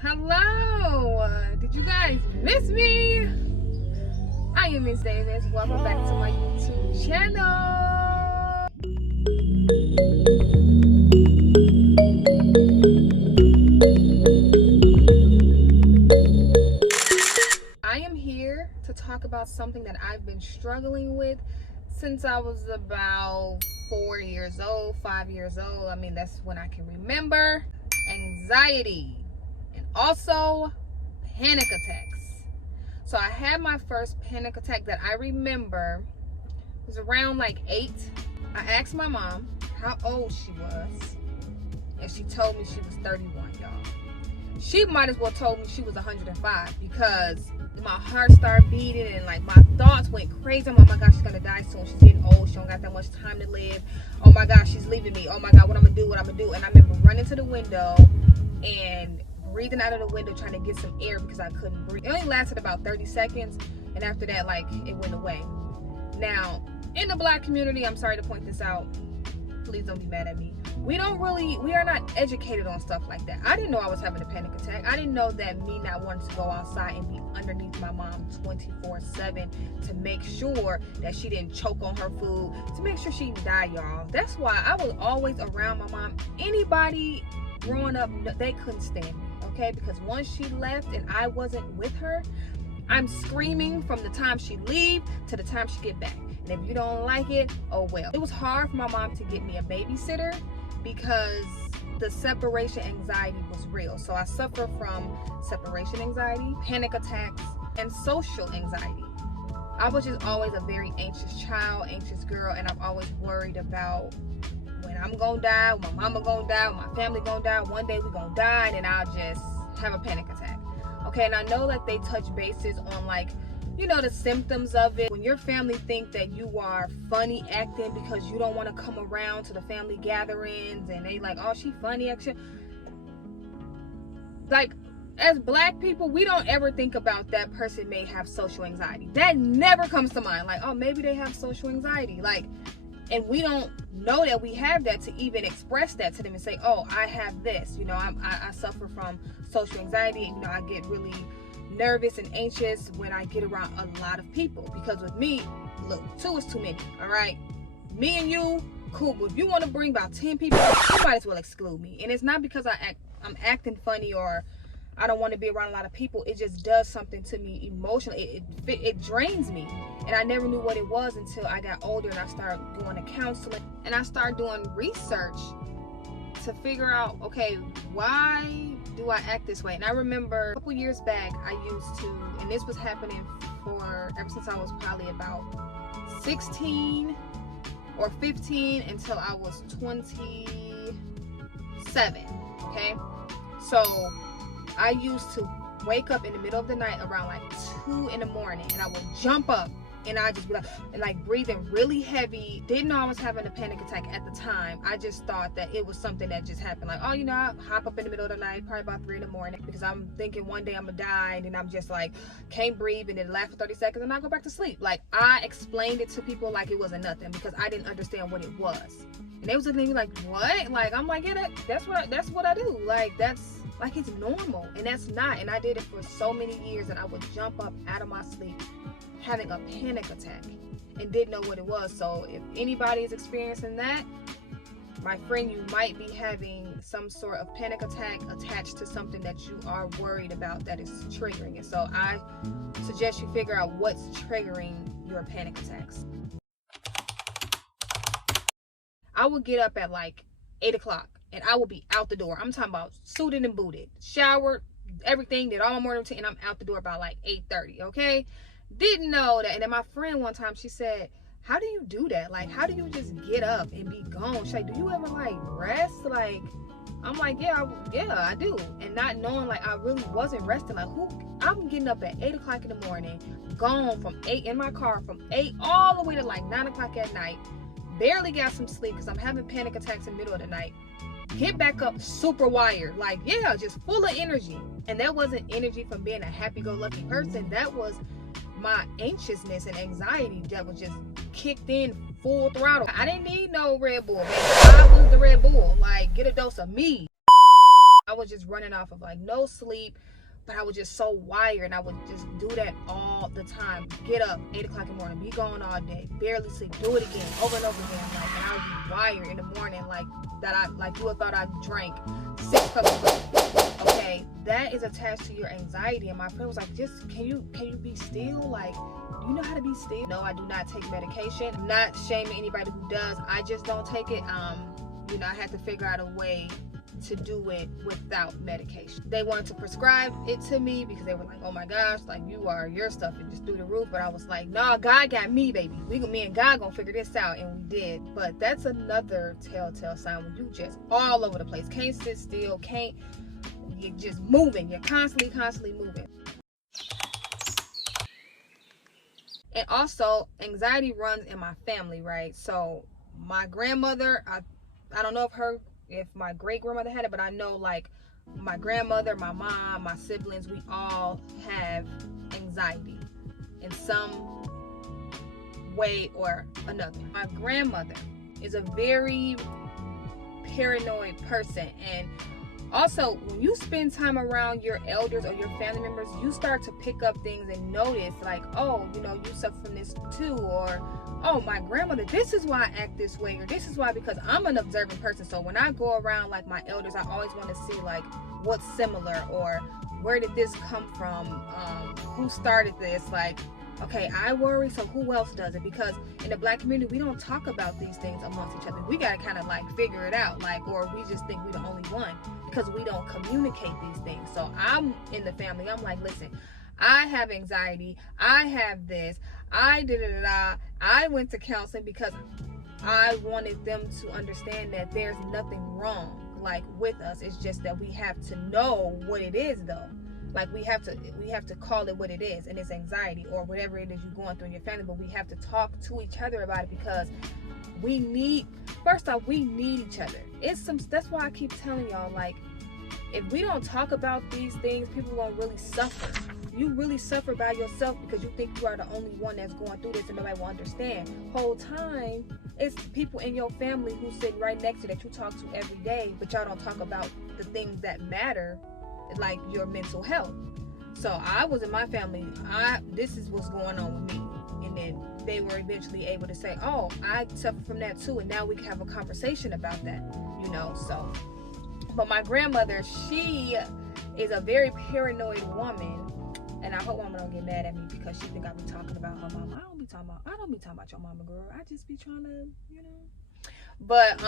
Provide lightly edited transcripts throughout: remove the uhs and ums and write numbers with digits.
Hello, did you guys miss me? I am Miss Davis. Welcome back to my YouTube channel. I am here to talk about something that I've been struggling with since I was about 4 years old, 5 years old. I mean, that's when I can remember. Anxiety. And also panic attacks. So I had my first panic attack that I remember. It was around like 8. I asked my mom how old she was, and she told me she was 31, y'all. She might as well told me she was 105 because my heart started beating and like my thoughts went crazy. Oh my gosh, she's gonna die soon. She's getting old. She don't got that much time to live. Oh my gosh, she's leaving me. Oh my God, what I'm gonna do? And I remember running to the window and breathing out of the window trying to get some air because I couldn't breathe. It only lasted about 30 seconds, and after that, like, it went away. Now, in the Black community, I'm sorry to point this out, please don't be mad at me, we are not educated on stuff like that. I didn't know I was having a panic attack. I didn't know that me not wanting to go outside and be underneath my mom 24/7 to make sure that she didn't choke on her food, to make sure she didn't die, y'all. That's why I was always around my mom. Anybody growing up, they couldn't stand me, okay? Because once she left and I wasn't with her, I'm screaming from the time she leave to the time she get back. And if you don't like it, oh well. It was hard for my mom to get me a babysitter because the separation anxiety was real. So I suffer from separation anxiety, panic attacks, and social anxiety. I was just always a very anxious child, anxious girl, and I'm always worried about when I'm gonna die, when my mama gonna die, when my family gonna die. One day we gonna die, and then I'll just have a panic attack. Okay, and I know that they touch bases on, like, you know, the symptoms of it. When your family think that you are funny acting because you don't want to come around to the family gatherings, and they like, oh, she funny action. Like, as Black people, we don't ever think about that person may have social anxiety. That never comes to mind. Like, oh, maybe they have social anxiety. Like, and we don't know that we have that to even express that to them and say, oh, I have this. You know, I suffer from social anxiety. And, you know, I get really nervous and anxious when I get around a lot of people. Because with me, look, 2 is too many, all right? Me and you, cool. But if you want to bring about 10 people, you might as well exclude me. And it's not because I'm acting funny or I don't want to be around a lot of people. It just does something to me emotionally. It drains me. And I never knew what it was until I got older and I started going to counseling. And I started doing research to figure out, okay, why do I act this way? And I remember a couple years back, I used to, and this was happening for ever since I was probably about 16 or 15 until I was 27, okay? So I used to wake up in the middle of the night around like 2 in the morning, and I would jump up and I just be like breathing really heavy. Didn't know I was having a panic attack at the time. I just thought that it was something that just happened. Like, oh, you know, I hop up in the middle of the night, probably about 3 in the morning, because I'm thinking one day I'm gonna die, and then I'm just like, can't breathe, and then laugh for 30 seconds, and I go back to sleep. Like, I explained it to people like it wasn't nothing because I didn't understand what it was. And they was looking at me like, what? Like, I'm like, yeah, that's what I do. Like, that's like, it's normal. And that's not. And I did it for so many years, and I would jump up out of my sleep having a panic attack and didn't know what it was. So if anybody is experiencing that, my friend, you might be having some sort of panic attack attached to something that you are worried about that is triggering it. So I suggest you figure out what's triggering your panic attacks. I would get up at like 8 o'clock and I would be out the door. I'm talking about suited and booted, showered, everything, did all my morning routine, and I'm out the door about like 8:30, okay? Didn't know that. And then my friend one time, she said, how do you do that? Like, how do you just get up and be gone? She's like, do you ever like rest? Like, I'm like, yeah, I do. And not knowing, like, I really wasn't resting. Like, I'm getting up at 8 o'clock in the morning, gone from 8 in my car from 8 all the way to like 9 o'clock at night. Barely got some sleep because I'm having panic attacks in the middle of the night. Get back up super wired. Like, yeah, just full of energy. And that wasn't energy from being a happy-go-lucky person. That was my anxiousness and anxiety that was just kicked in full throttle. I didn't need no Red Bull, man. I was the Red Bull. Like, get a dose of me. I was just running off of like no sleep, but I was just so wired, and I would just do that all the time. Get up 8 o'clock in the morning, be gone all day, barely sleep, do it again, over and over again. Like, and I would be wired in the morning, like that. I like you would thought I drank 6 cups of milk. Okay, that is attached to your anxiety. And my friend was like, just can you be still? Like, do you know how to be still? No, I do not take medication. I'm not shaming anybody who does. I just don't take it. You know, I had to figure out a way to do it without medication. They wanted to prescribe it to me because they were like, oh my gosh, like your stuff is just through the roof. But I was like, no, God got me, baby. Me and God gonna figure this out. And we did. But that's another telltale sign when you just all over the place, can't sit still, you're just moving, you're constantly moving. And also, anxiety runs in my family, right? So my grandmother, I don't know if my great grandmother had it, but I know like my grandmother, my mom, my siblings, we all have anxiety in some way or another. My grandmother is a very paranoid person, and also when you spend time around your elders or your family members, you start to pick up things and notice like, oh, you know, you suffer from this too, or oh, my grandmother, this is why I act this way, or this is why, because I'm an observant person. So when I go around like my elders, I always want to see like what's similar, or where did this come from, who started this, like, okay, I worry, so who else does it? Because in the Black community, we don't talk about these things amongst each other. We gotta kind of like figure it out, like, or we just think we're the only one because we don't communicate these things. So I'm in the family, I'm like, listen, I have anxiety, I have this, I went to counseling because I wanted them to understand that there's nothing wrong like with us. It's just that we have to know what it is though. Like we have to call it what it is, and it's anxiety or whatever it is you're going through in your family. But we have to talk to each other about it because we need each other. That's why I keep telling y'all, like, if we don't talk about these things, people won't really suffer. You really suffer by yourself because you think you are the only one that's going through this and nobody will understand. Whole time, it's people in your family who sit right next to you that you talk to every day, but y'all don't talk about the things that matter, like your mental health. So I was in my family, this is what's going on with me. And then they were eventually able to say, oh, I suffer from that too, and now we can have a conversation about that, you know. So, but my grandmother, she is a very paranoid woman, and I hope mama don't get mad at me because she think I be talking about her mama. I don't be talking about your mama, girl. I just be trying to, you know. But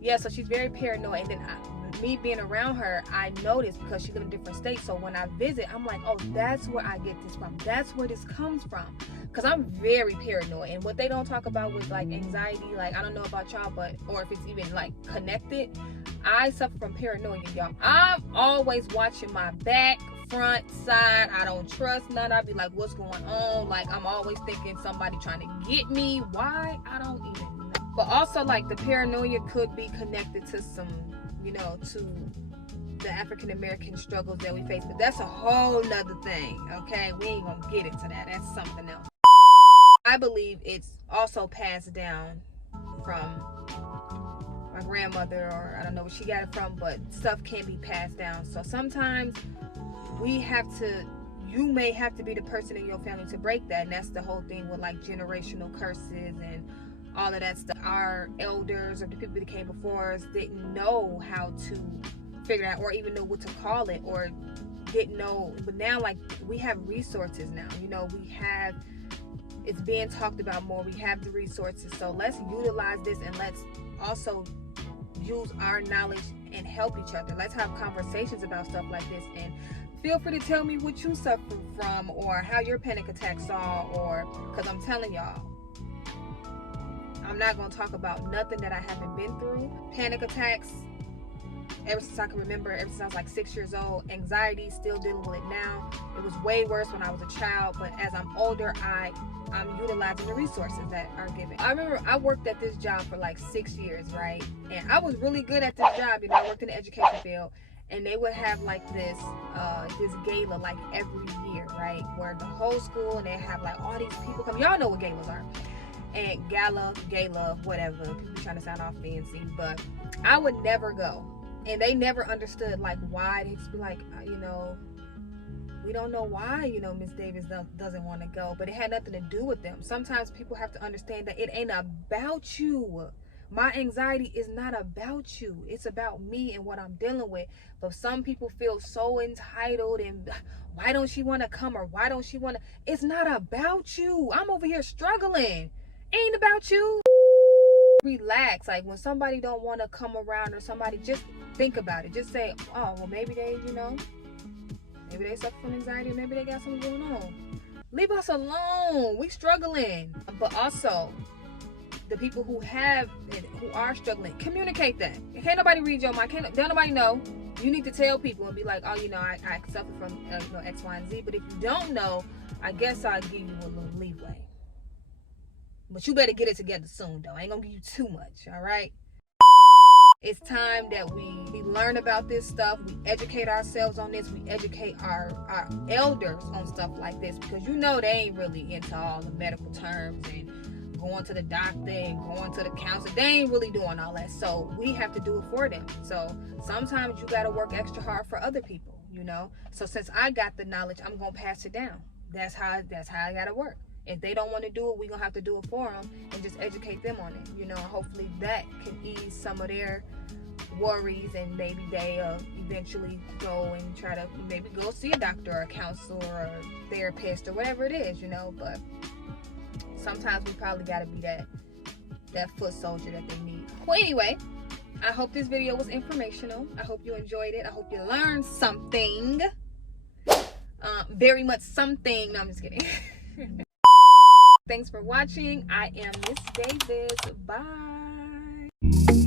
yeah, so she's very paranoid, and then me being around her, I noticed because she lives in a different state. So when I visit, I'm like, oh, that's where I get this from. That's where this comes from. Because I'm very paranoid, and what they don't talk about with like anxiety, like I don't know about y'all, but or if it's even like connected, I suffer from paranoia, y'all. I'm always watching my back, front, side. I don't trust none. I'd be like, what's going on? Like I'm always thinking somebody trying to get me. Why? I don't even know. But also like the paranoia could be connected to some, you know, to the African American struggles that we face. But that's a whole nother thing, okay? We ain't gonna get into that. That's something else. I believe it's also passed down from my grandmother, or I don't know where she got it from, but stuff can be passed down. So sometimes you may have to be the person in your family to break that. And that's the whole thing with like generational curses and all of that stuff. Our elders or the people that came before us didn't know how to figure out, or even know what to call it, or didn't know. But now, like, we have resources now, you know, it's being talked about more. We have the resources. So let's utilize this, and let's also use our knowledge and help each other. Let's have conversations about stuff like this, and feel free to tell me what you suffer from, or how your panic attacks are, or because I'm telling y'all, I'm not going to talk about nothing that I haven't been through. Panic attacks, ever since I can remember, ever since I was like 6 years old. Anxiety, still dealing with it now. It was way worse when I was a child, but as I'm older, I'm utilizing the resources that are given. I remember I worked at this job for like 6 years, right? And I was really good at this job. You know, I worked in the education field, and they would have like this gala like every year, right? Where the whole school, and they have like all these people come. Y'all know what galas are. And gala, whatever. People be trying to sound off fancy, but I would never go. And they never understood like why. They just be like, we don't know why, Miss Davis doesn't want to go, but it had nothing to do with them. Sometimes people have to understand that it ain't about you. My anxiety is not about you. It's about me and what I'm dealing with. But some people feel so entitled and why don't she want to come, or why don't she want to? It's not about you. I'm over here struggling. Ain't about you. Relax. Like when somebody don't want to come around or somebody, just think about it. Just say, oh, well, maybe they, maybe they suffer from anxiety, or maybe they got something going on. Leave us alone. We struggling. But also, the people who are struggling, communicate that. Can't nobody read your mind. Don't nobody know. You need to tell people and be like, oh, I suffer from X, Y, and Z. But if you don't know, I guess I'll give you a little leeway. But you better get it together soon, though. I ain't gonna give you too much, all right? It's time that we learn about this stuff. We educate ourselves on this. We educate our elders on stuff like this, because they ain't really into all the medical terms and going to the doctor and going to the counselor. They ain't really doing all that. So we have to do it for them. So sometimes you got to work extra hard for other people, So since I got the knowledge, I'm going to pass it down. That's how I got to work. If they don't want to do it, we're going to have to do it for them and just educate them on it. Hopefully that can ease some of their worries, and maybe they eventually go and try to maybe go see a doctor or a counselor or a therapist or whatever it is, But sometimes we probably got to be that foot soldier that they need. Well, anyway, I hope this video was informational. I hope you enjoyed it. I hope you learned something. Very much something. No, I'm just kidding. Thanks for watching. I am Miss Davis. Bye.